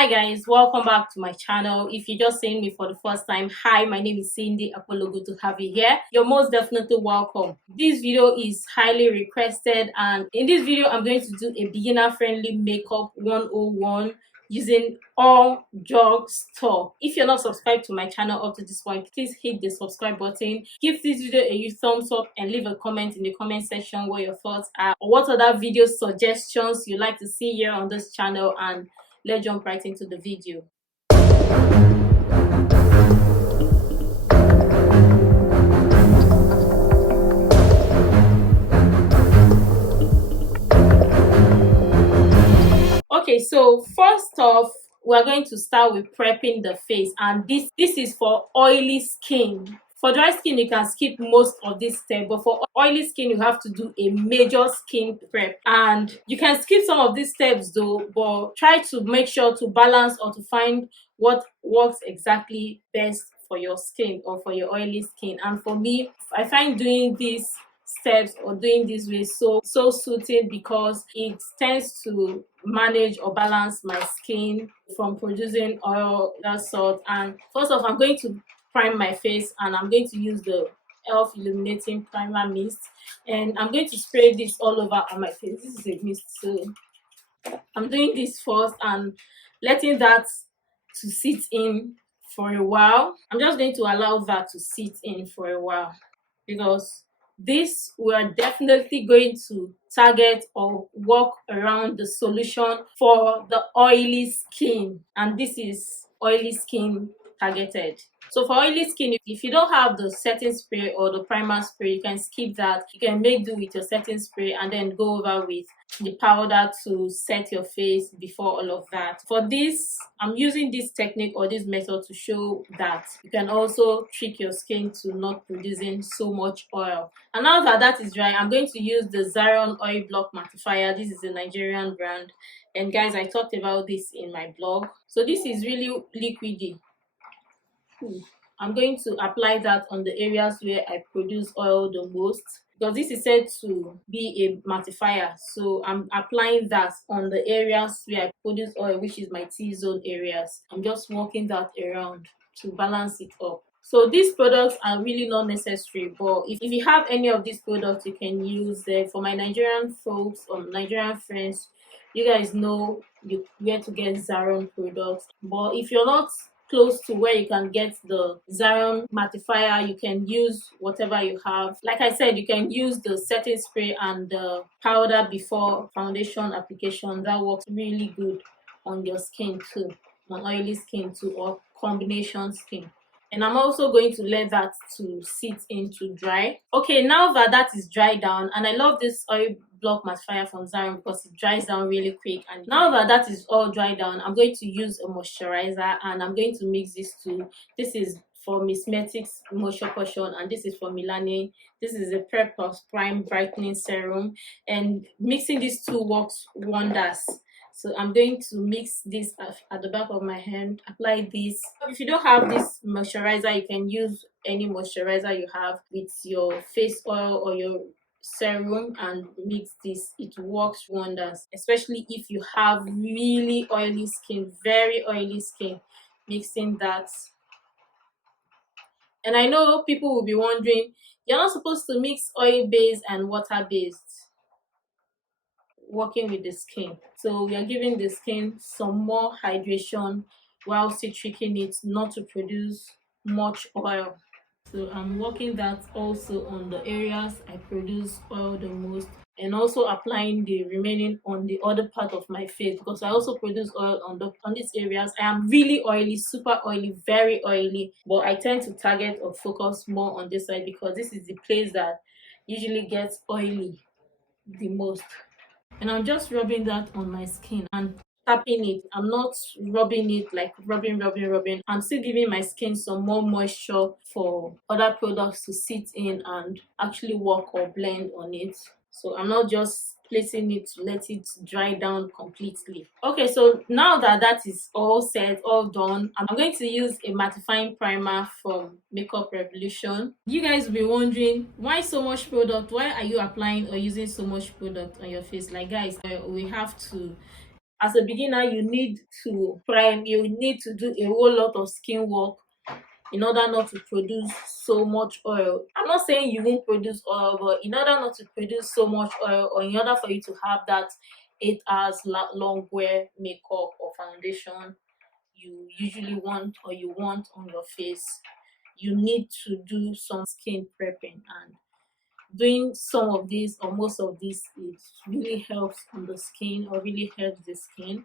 Hi guys, welcome back to my channel. If you're just seeing me for the first time, hi, my name is SindyAkpolo. Good to have you here. You're most definitely welcome. This video is highly requested, and in this video I'm going to do a beginner friendly makeup 101 using all drugstore. If you're not subscribed to my channel up to this point, please hit the subscribe button, give this video a huge thumbs up, and leave a comment in the comment section what your thoughts are or what other video suggestions you'd like to see here on this channel, and let's jump right into the video. Okay, so first off, we're going to start with prepping the face, and this is for oily skin. For dry skin, you can skip most of this step, but for oily skin, you have to do a major skin prep. And you can skip some of these steps though, but try to make sure to balance or to find what works exactly best for your skin or for your oily skin. And for me, I find doing these steps or doing this way so suited because it tends to manage or balance my skin from producing oil, that sort. And first off, I'm going to prime my face, and I'm going to use the elf illuminating primer mist, and I'm going to spray this all over on my face. This is a mist, so I'm doing this first and letting that to sit in for a while. I'm just going to allow that to sit in for a while because this, we're definitely going to target or work around the solution for the oily skin, and this is oily skin targeted. So for oily skin, if you don't have the setting spray or the primer spray, you can skip that. You can make do with your setting spray and then go over with the powder to set your face before all of that. For this, I'm using this technique or this method to show that you can also trick your skin to not producing so much oil. And now that that is dry, I'm going to use the Xyron oil block mattifier. This is a Nigerian brand, and guys, I talked about this in my blog. So this is really liquidy. I'm going to apply that on the areas where I produce oil the most, because this is said to be a mattifier. So I'm applying that on the areas where I produce oil, which is my T-zone areas. I'm just working that around to balance it up. So these products are really not necessary, but if you have any of these products, you can use them. For my Nigerian folks or Nigerian friends, you guys know where to get xyron products. But if you're not close to where you can get the xyron mattifier, you can use whatever you have. Like I said, you can use the setting spray and the powder before foundation application. That works really good on your skin too, on oily skin too, or combination skin. And I'm also going to let that to sit in to dry. Okay, now that that is dried down, and I love this oil block mattifier from Xyron because it dries down really quick. And now that that is all dried down, I'm going to use a moisturizer, and I'm going to mix these two. This is for Miss Metic's moisture portion, and this is for Milani. This is a Prep Plus Prime Brightening Serum, and mixing these two works wonders. So I'm going to mix this at the back of my hand, apply this. If you don't have this moisturizer, you can use any moisturizer you have with your face oil or your serum and mix this. It works wonders, especially if you have really oily skin, very oily skin. Mixing that. And I know people will be wondering, you're not supposed to mix oil based and water based working with the skin. So we are giving the skin some more hydration while still tricking it not to produce much oil. So I'm working that also on the areas I produce oil the most, and also applying the remaining on the other part of my face, because I also produce oil on these areas. I am really oily, super oily, very oily, but I tend to target or focus more on this side because this is the place that usually gets oily the most. And I'm just rubbing that on my skin and tapping it. I'm not rubbing it like rubbing. I'm still giving my skin some more moisture for other products to sit in and actually work or blend on it. So I'm not just placing it to let it dry down completely. Okay, so now that that is all set, all done, I'm going to use a mattifying primer from Makeup Revolution. You guys will be wondering, why so much product? Why are you applying or using so much product on your face? Like, guys, we have to as a beginner, you need to prime, you need to do a whole lot of skin work in order not to produce so much oil. I'm not saying you won't produce oil, but in order not to produce so much oil, or in order for you to have that 8 hours long wear makeup or foundation you usually want or you want on your face, you need to do some skin prepping. And doing some of this or most of this, it really helps on the skin, or really helps the skin.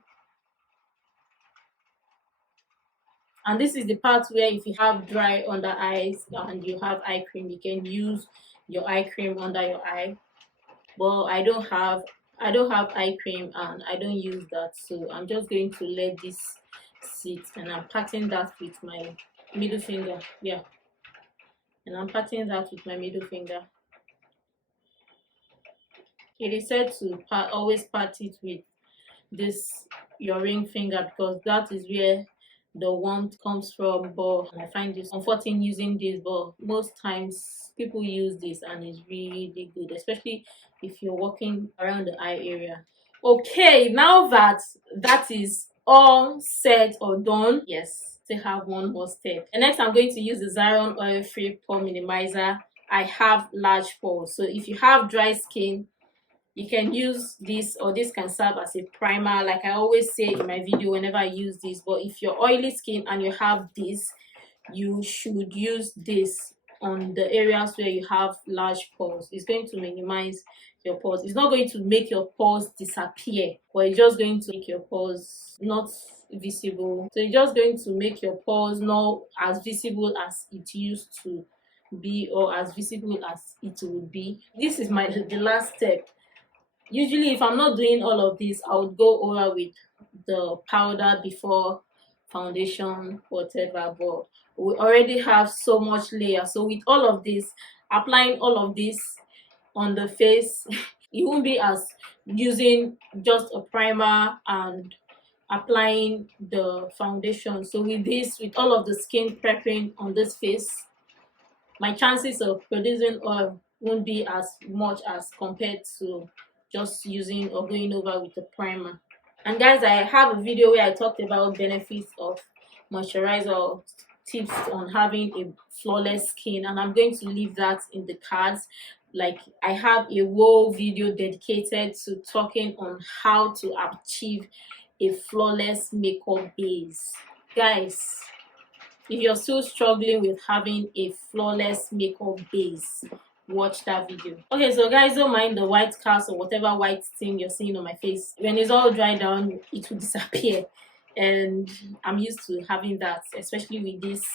And this is the part where if you have dry under eyes and you have eye cream, you can use your eye cream under your eye. But I don't have eye cream and I don't use that, so I'm just going to let this sit, and I'm patting that with my middle finger. Yeah, and I'm patting that with my middle finger. It is said to always pat it with this your ring finger, because that is where the warmth comes from. But I find this comforting using this, but most times people use this and it's really good, especially if you're walking around the eye area. Okay, now that is all said or done, yes, still have one more step. And next I'm going to use the Xyron oil free pore minimizer. I have large pores, so if you have dry skin, you can use this, or this can serve as a primer, like I always say in my video whenever I use this. But if you're oily skin and you have this, you should use this on the areas where you have large pores. It's going to minimize your pores. It's not going to make your pores disappear, but it's just going to make your pores not visible. So it's just going to make your pores not as visible as it used to be, or as visible as it would be. This is the last step. Usually if I'm not doing all of this, I would go over with the powder before foundation, whatever, but we already have so much layer. So with all of this, applying all of this on the face, it won't be as using just a primer and applying the foundation. So with this, with all of the skin prepping on this face, my chances of producing oil won't be as much as compared to just using or going over with the primer. And guys, I have a video where I talked about benefits of moisturizer, tips on having a flawless skin, and I'm going to leave that in the cards. Like, I have a whole video dedicated to talking on how to achieve a flawless makeup base. Guys, if you're still struggling with having a flawless makeup base, watch that video. Okay, so guys, don't mind the white cast or whatever white thing you're seeing on my face. When it's all dried down, it will disappear, and I'm used to having that, especially with this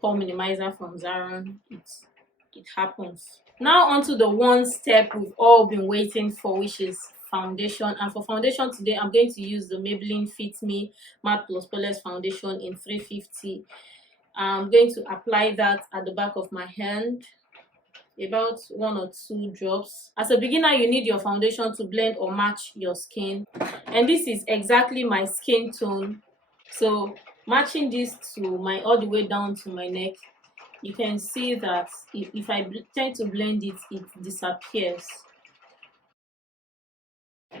pore minimizer from Xyron. It happens. Now onto the one step we've all been waiting for, which is foundation. And for foundation today, I'm going to use the Maybelline Fit Me Matte Plus Poreless Foundation in 350. I'm going to apply that at the back of my hand, about 1 or 2 drops. As a beginner, you need your foundation to blend or match your skin, and this is exactly my skin tone. So matching this to my all the way down to my neck, you can see that if I tend to blend it, it disappears.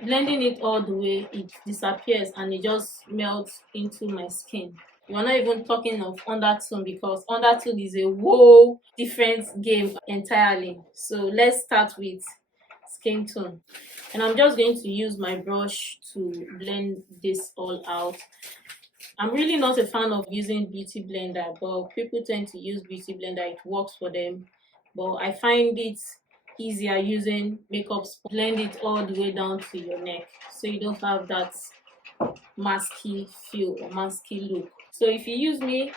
Blending it all the way, it disappears and it just melts into my skin. We're not even talking of undertone, because undertone is a whole different game entirely. So let's start with skin tone. And I'm just going to use my brush to blend this all out. I'm really not a fan of using beauty blender, but people tend to use beauty blender. It works for them. But I find it easier using makeup sponge. Blend it all the way down to your neck, so you don't have that masky feel or masky look. So if you use me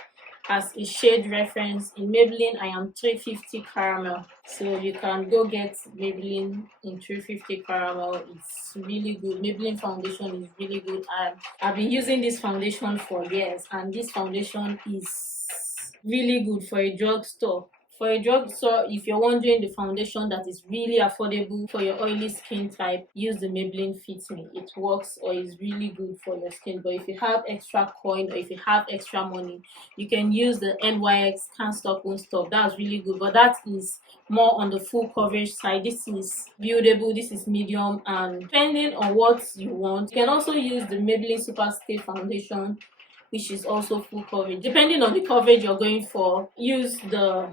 as a shade reference, in Maybelline I am 350 caramel, so you can go get Maybelline in 350 caramel. It's really good. Maybelline foundation is really good. I've been using this foundation for years, and this foundation is really good for a drugstore For a drugstore, if you're wondering the foundation that is really affordable for your oily skin type, use the Maybelline Fit Me. It works or is really good for your skin. But if you have extra coin or if you have extra money, you can use the NYX Can't Stop Won't Stop. That's really good, but that is more on the full coverage side. This is buildable, this is medium, and depending on what you want, you can also use the Maybelline Superstay foundation, which is also full coverage. Depending on the coverage you're going for, use the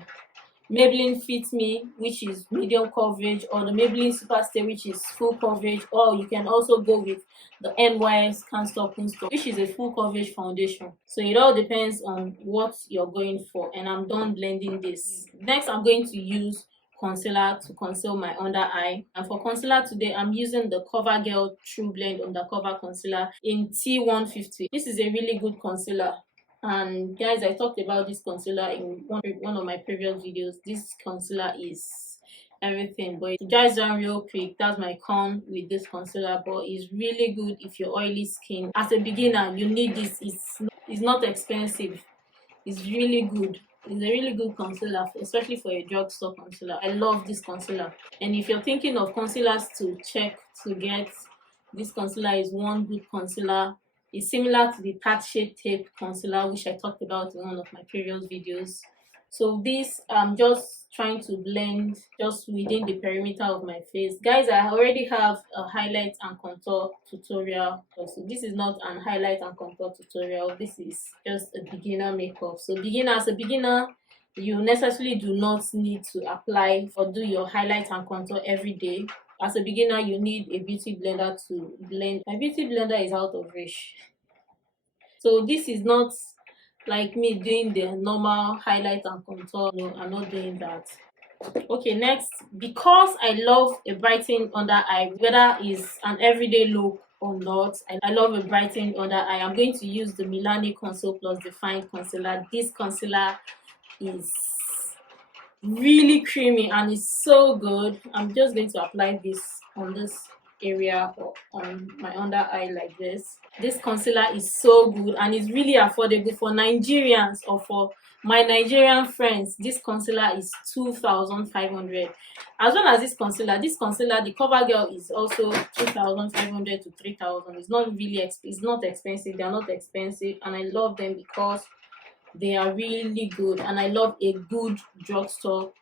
Maybelline Fit Me, which is medium coverage, or the Maybelline Superstay, which is full coverage, or you can also go with the NYX Can't Stop Won't Stop, which is a full coverage foundation. So it all depends on what you're going for. And I'm done blending this. Next, I'm going to use concealer to conceal my under eye. And for concealer today, I'm using the CoverGirl True Blend Undercover Concealer in T150. This is a really good concealer. And guys, I talked about this concealer in one of my previous videos. This concealer is everything, but it dries down real quick. That's my con with this concealer, but it's really good if you're oily skin. As a beginner, you need this. It's not expensive. It's really good. It's a really good concealer, especially for a drugstore concealer. I love this concealer. And if you're thinking of concealers to check to get, this concealer is one good concealer. It's similar to the Tarte Shade Tape concealer, which I talked about in one of my previous videos. So this, I'm just trying to blend just within the perimeter of my face. Guys, I already have a highlight and contour tutorial. So this is not an highlight and contour tutorial. This is just a beginner makeup. So as a beginner, you necessarily do not need to apply or do your highlight and contour every day. As a beginner, you need a beauty blender to blend. My beauty blender is out of reach. So this is not like me doing the normal highlight and contour. No, I'm not doing that. Okay, next, because I love a brightened under eye, whether it's an everyday look or not, I love a brightened under eye. I'm going to use the Milani Conceal Plus Defined Concealer. This concealer is really creamy and it's so good. I'm just going to apply this on this area or on my under eye like this. This concealer is so good and it's really affordable for Nigerians or for my Nigerian friends. This concealer is 2,500. As well as this concealer, the CoverGirl is also 2,500 to 3,000. It's not really it's not expensive. They are not expensive, and I love them because they are really good, and I love a good drugstore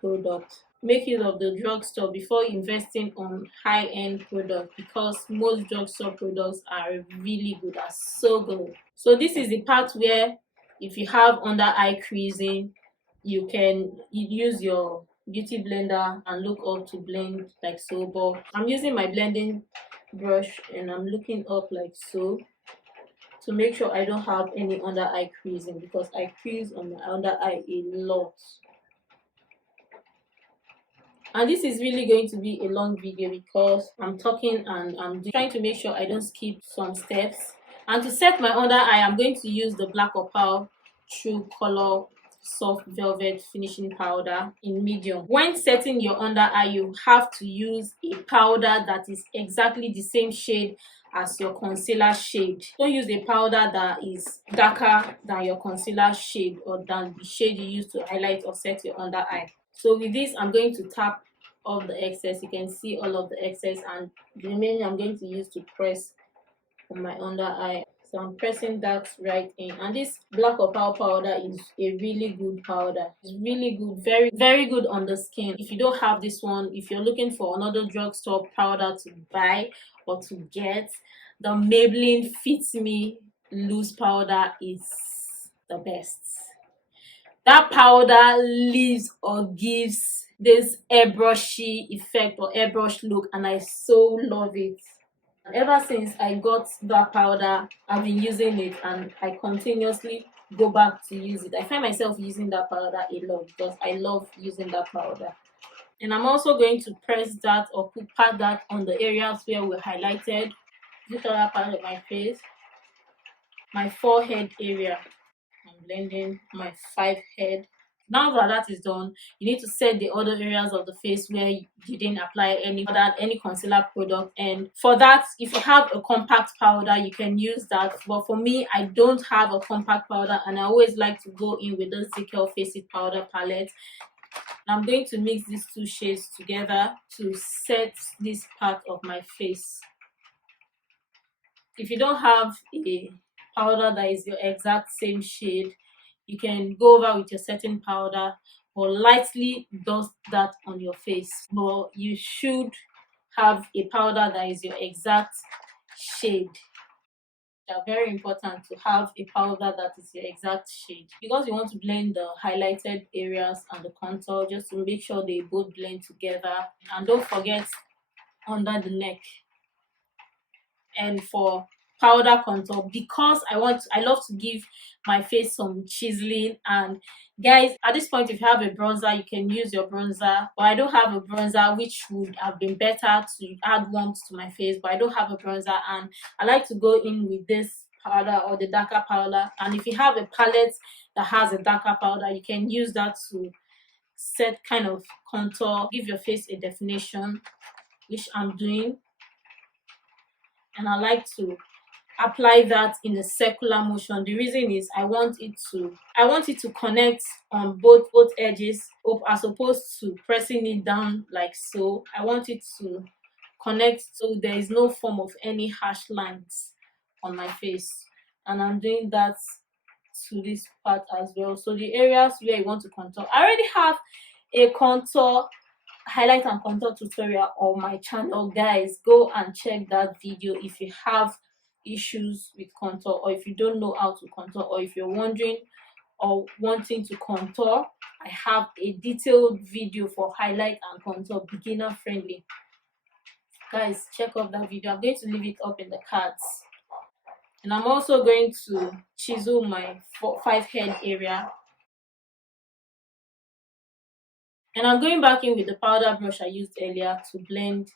product. Make use of the drugstore before investing on high-end products, because most drugstore products are really good, are so good. So this is the part where if you have under eye creasing, you can use your beauty blender and look up to blend like so. But I'm using my blending brush and I'm looking up like so to make sure I don't have any under eye creasing, because I crease on my under eye a lot. And this is really going to be a long video because I'm talking and I'm trying to make sure I don't skip some steps. And to set my under eye, I'm going to use the Black Opal True Color Soft Velvet Finishing Powder in medium. When setting your under eye, you have to use a powder that is exactly the same shade as your concealer shade. Don't use a powder that is darker than your concealer shade or than the shade you use to highlight or set your under eye. So with this, I'm going to tap off the excess. You can see all of the excess, and the remaining I'm going to use to press on my under eye. So I'm pressing that right in, and this Black Opal powder is a really good powder. It's really good, very very good on the skin. If you don't have this one, if you're looking for another drugstore powder to buy or to get, the Maybelline Fit Me loose powder is the best. That powder leaves or gives this airbrushy effect or airbrush look, and I so love it. Ever since I got that powder, I've been using it and I continuously go back to use it. I find myself using that powder a lot because I love using that powder. And I'm also going to press that or pat that on the areas where we highlighted. This other part of my face, my forehead area. I'm blending my 5 head Now that that is done, you need to set the other areas of the face where you didn't apply any concealer product. And for that, if you have a compact powder, you can use that. But for me, I don't have a compact powder, and I always like to go in with the ZK Face It powder palette. I'm going to mix these two shades together to set this part of my face. If you don't have a powder that is your exact same shade, you can go over with your setting powder or lightly dust that on your face. But you should have a powder that is your exact shade. They are very important to have a powder that is your exact shade, because you want to blend the highlighted areas and the contour, just to make sure they both blend together. And don't forget under the neck. And for powder contour, because I love to give my face some chiseling. And guys, at this point, if you have a bronzer, you can use your bronzer, but I don't have a bronzer, which would have been better to add warmth to my face, but I don't have a bronzer, and I like to go in with this powder or the darker powder. And if you have a palette that has a darker powder, you can use that to set kind of contour, give your face a definition, which I'm doing. And I like to apply that in a circular motion. The reason is I want it to connect on both edges, as opposed to pressing it down like so. I want it to connect so there is no form of any harsh lines on my face. And I'm doing that to this part as well. So the areas where you want to contour, I already have a contour highlight and contour tutorial on my channel. Guys, go and check that video if you have issues with contour, or if you don't know how to contour, or if you're wondering or wanting to contour. I have a detailed video for highlight and contour, beginner friendly. Guys, check out that video. I'm going to leave it up in the cards. And I'm also going to chisel my 5 head area. And I'm going back in with the powder brush I used earlier to blend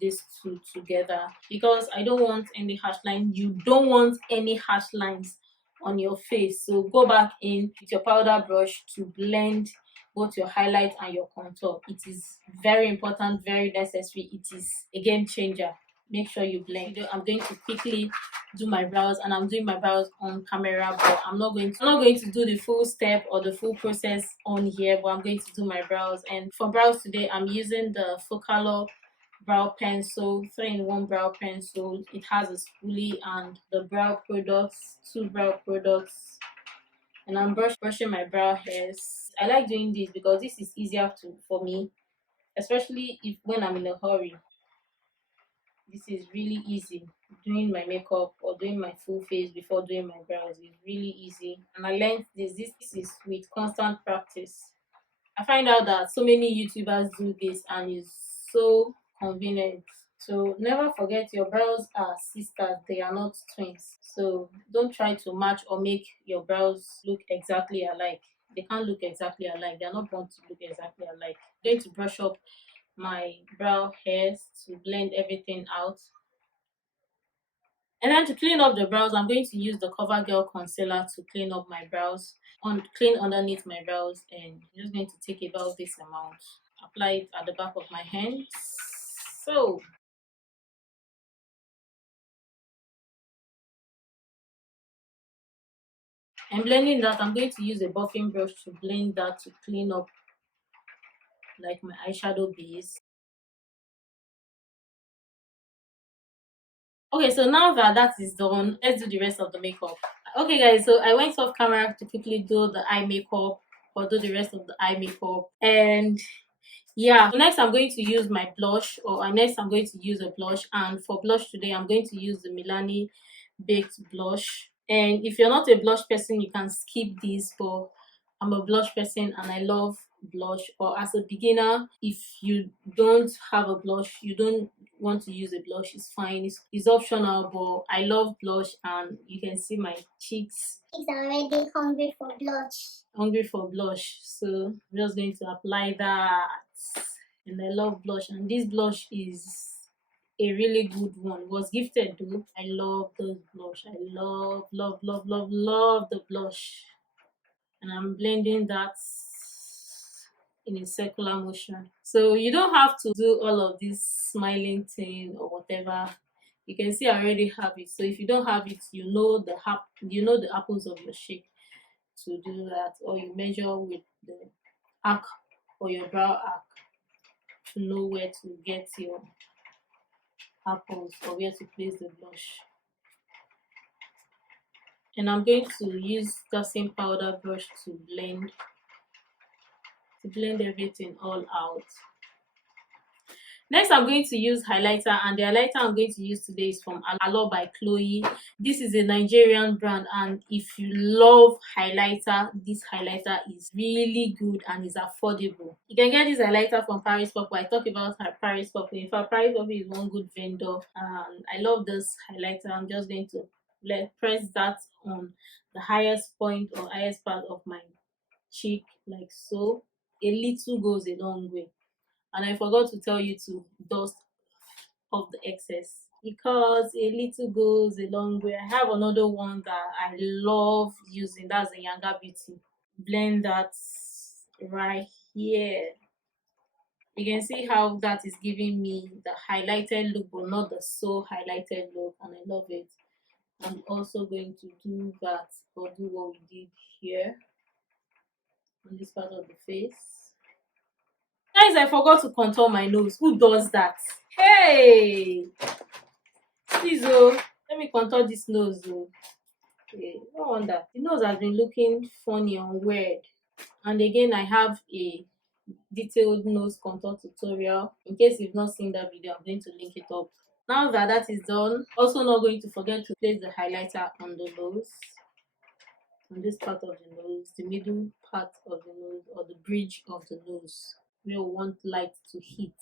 these two together, because I don't want any harsh lines. You don't want any harsh lines on your face. So go back in with your powder brush to blend both your highlight and your contour. It is very important, very necessary. It is a game changer. Make sure you blend. I'm going to quickly do my brows, and I'm doing my brows on camera, but I'm not going to do the full step or the full process on here, but I'm going to do my brows. And for brows today, I'm using the Focalo brow pencil, 3-in-1 brow pencil. It has a spoolie and the brow products, 2 brow products. And I'm brushing my brow hairs. I like doing this because this is easier for me, especially when I'm in a hurry. This is really easy. Doing my makeup or doing my full face before doing my brows is really easy. And I learned this is with constant practice. I find out that so many YouTubers do this, and it's so convenient. So never forget, your brows are sisters, they are not twins. So don't try to match or make your brows look exactly alike. They can't look exactly alike. They are not born to look exactly alike. I'm going to brush up my brow hairs to blend everything out. And then to clean up the brows, I'm going to use the CoverGirl concealer to clean up my brows, clean underneath my brows. And I'm just going to take about this amount, apply it at the back of my hands. So I'm blending that. I'm going to use a buffing brush to blend that, to clean up like my eyeshadow base. Okay, so now that that is done, let's do the rest of the makeup. Okay guys, so I went off camera to quickly do the eye makeup, or do the rest of the eye makeup. And yeah, so next I'm going to use my blush, next I'm going to use a blush. And for blush today, I'm going to use the Milani Baked Blush. And if you're not a blush person, you can skip this, but I'm a blush person and I love blush. Or as a beginner, if you don't have a blush, you don't want to use a blush, it's fine. It's optional, but I love blush, and you can see my cheeks. Cheeks are already hungry for blush. So I'm just going to apply that. And I love blush, and this blush is a really good one. It was gifted though. I love those blush. I love the blush. And I'm blending that in a circular motion. So you don't have to do all of this smiling thing or whatever. You can see I already have it. So if you don't have it, you know the apples of your cheek to do that, or you measure with the arc or your brow arc to know where to get your apples or where to place the blush. And I'm going to use the same powder brush to blend everything all out. Next, I'm going to use highlighter, and the highlighter I'm going to use today is from Alo by Chloe. This is a Nigerian brand, and if you love highlighter, this highlighter is really good and is affordable. You can get this highlighter from Paris Purple. I talk about her Paris Purple. In fact, Paris Purple is one good vendor. I love this highlighter. I'm just going to press that on the highest point or highest part of my cheek, like so. A little goes a long way. And I forgot to tell you to dust off the excess because a little goes a long way. I have another one that I love using. That's the Younger Beauty. Blend that right here. You can see how that is giving me the highlighted look, but not the so highlighted look, and I love it. I'm also going to do that, or do what we did here on this part of the face. Guys, I forgot to contour my nose. Who does that? Hey! Please, oh, let me contour this nose, oh. Okay, no wonder. The nose has been looking funny and weird. And again, I have a detailed nose contour tutorial. In case you've not seen that video, I'm going to link it up. Now that that is done, also not going to forget to place the highlighter on the nose. On this part of the nose, the middle part of the nose, or the bridge of the nose, where we want light to hit.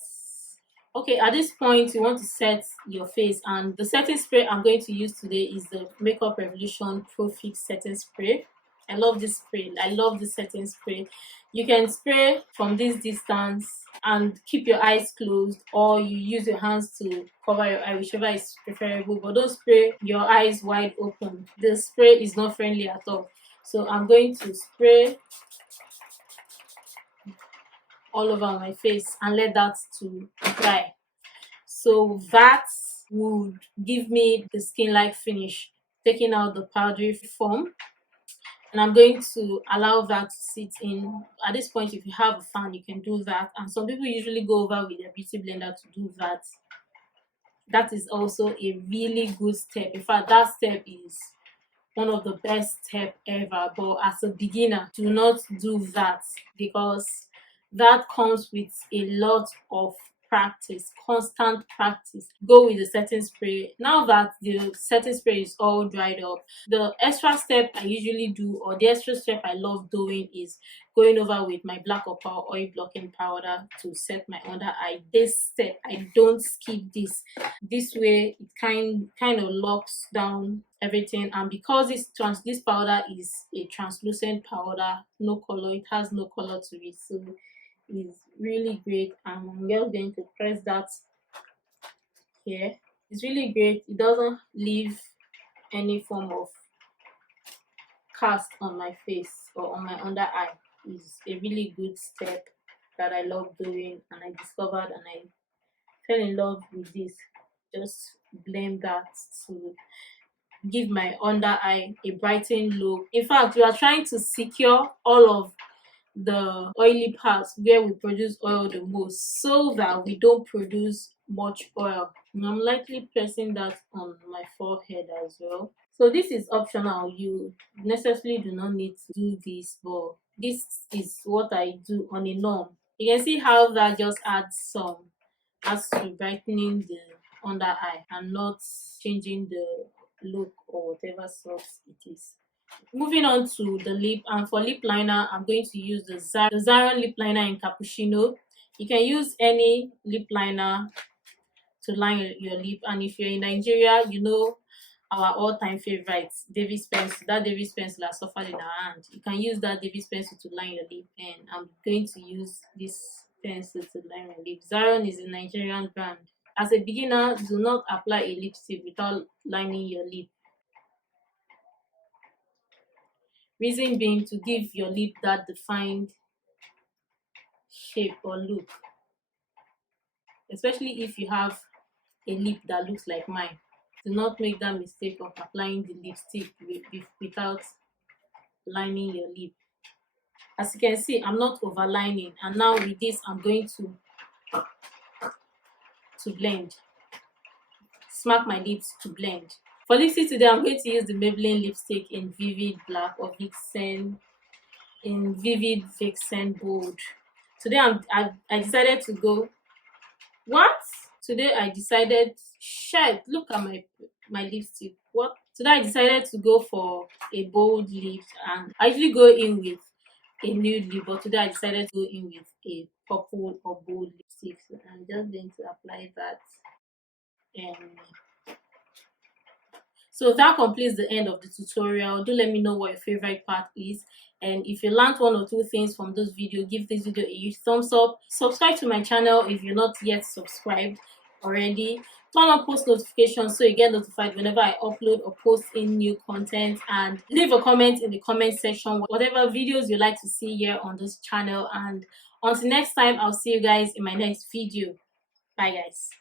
Okay, at this point you want to set your face, and the setting spray I'm going to use today is the Makeup Revolution Pro Fix setting spray. I love this spray. I love this setting spray. You can spray from this distance and keep your eyes closed, or you use your hands to cover your eye, whichever is preferable, but don't spray your eyes wide open. The spray is not friendly at all. So I'm going to spray all over my face and let that to dry. So that would give me the skin-like finish, taking out the powdery form. And I'm going to allow that to sit in. At this point, if you have a fan, you can do that. And some people usually go over with their beauty blender to do that. That is also a really good step. In fact, that step is one of the best steps ever. But as a beginner, do not do that, because that comes with a lot of practice, constant practice. Go with the setting spray. Now that the setting spray is all dried up, the extra step I usually do, or the extra step I love doing, is going over with my black opal oil blocking powder to set my under eye. This step, I don't skip this. This way it kind of locks down everything, and because this powder is a translucent powder, no color, it has no color to it, so it's really great. And I'm just going to press that here. It's really great. It doesn't leave any form of cast on my face or on my under eye. It's a really good step that I love doing, and I discovered and I fell in love with this. Just blend that to give my under eye a brightening look. In fact, we are trying to secure all of the oily parts where we produce oil the most, so that we don't produce much oil. And I'm likely pressing that on my forehead as well. So this is optional. You necessarily do not need to do this, but this is what I do on a norm. You can see how that just adds to brightening the under eye and not changing the look or whatever sauce it is. Moving on to the lip, and for lip liner, I'm going to use the xyron lip liner in Cappuccino. You can use any lip liner to line your lip, and if you're in Nigeria, you know our all-time favorite, Davis pencil. That Davis pencil has suffered in our hand. You can use that Davis pencil to line your lip, and I'm going to use this pencil to line my lip. Xyron is a Nigerian brand. As a beginner, do not apply a lipstick without lining your lip. Reason being, to give your lip that defined shape or look, especially if you have a lip that looks like mine. Do not make that mistake of applying the lipstick without lining your lip. As you can see, I'm not overlining, and now with this I'm going to blend, smack my lips to blend. For lipstick today, I'm going to use the Maybelline lipstick in Vivid Black or Vixen, in Vivid Vixen Bold. Today I decided to go, what? Today I decided, shit, look at my lipstick. What? Today I decided to go for a bold lip, and I usually go in with a nude lip, but today I decided to go in with a purple or bold lipstick. So I'm just going to apply that. And so that completes the end of the tutorial. Do let me know what your favorite part is, and if you learned one or two things from this video, give this video a huge thumbs up. Subscribe to my channel if you're not yet subscribed already. Turn on post notifications so you get notified whenever I upload or post in new content, and leave a comment in the comment section whatever videos you like to see here on this channel. And until next time, I'll see you guys in my next video. Bye guys.